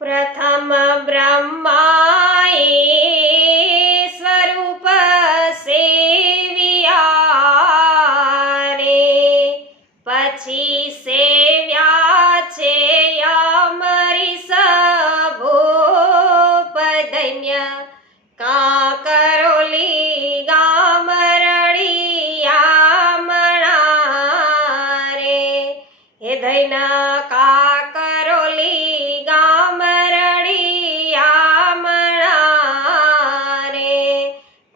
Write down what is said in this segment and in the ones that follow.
प्रथम ब्रह्माए स्वरूप सेव्या रे, પછી સેવ્યા છે અમરીશ ભૂપધન્ય, કાકરોલી ગામરળિયા મણા રે. હે ધૈન કાકરોલી ગામરળિયા મણા રે,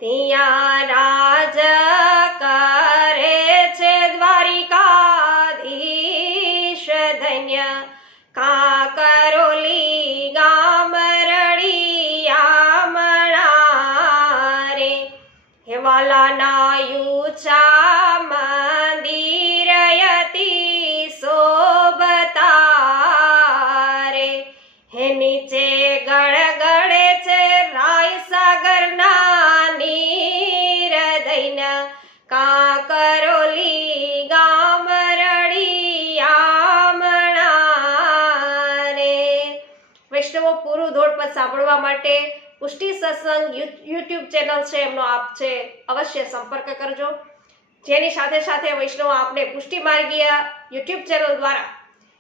ત્યાં રાજ કરે છે દ્વારિકાધીશ ધન્ય, કાકરોલી ગામરળિયા મણા રે. હે વાલાના ઊંચા મંદિર અતિ શોભતા રે, હે નીચે ગળગળે છે રાય સાગરના નીર દૈન, કાકરોલી ગામરળિયા મણા રે. વૈષ્ણવો, પૂરું ધોળપદ સાંભળવા માટે પુષ્ટિ સત્સંગ યુટ્યુબ ચેનલ છે, એમનો આપ છે અવશ્ય સંપર્ક કરજો. જેની સાથે સાથે વૈષ્ણવ આપને પુષ્ટિ માર્ગીય યુટ્યુબ ચેનલ દ્વારા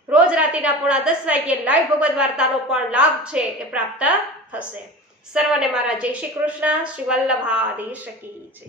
રોજ રાત્રિના 10:30 વાગ્યે લાઈવ ભગવદ વાર્તાનો પણ લાભ છે એ પ્રાપ્ત થશે. સર્વને મારા જય શ્રી કૃષ્ણ. શ્રી વલ્લભાધીશ કી જય.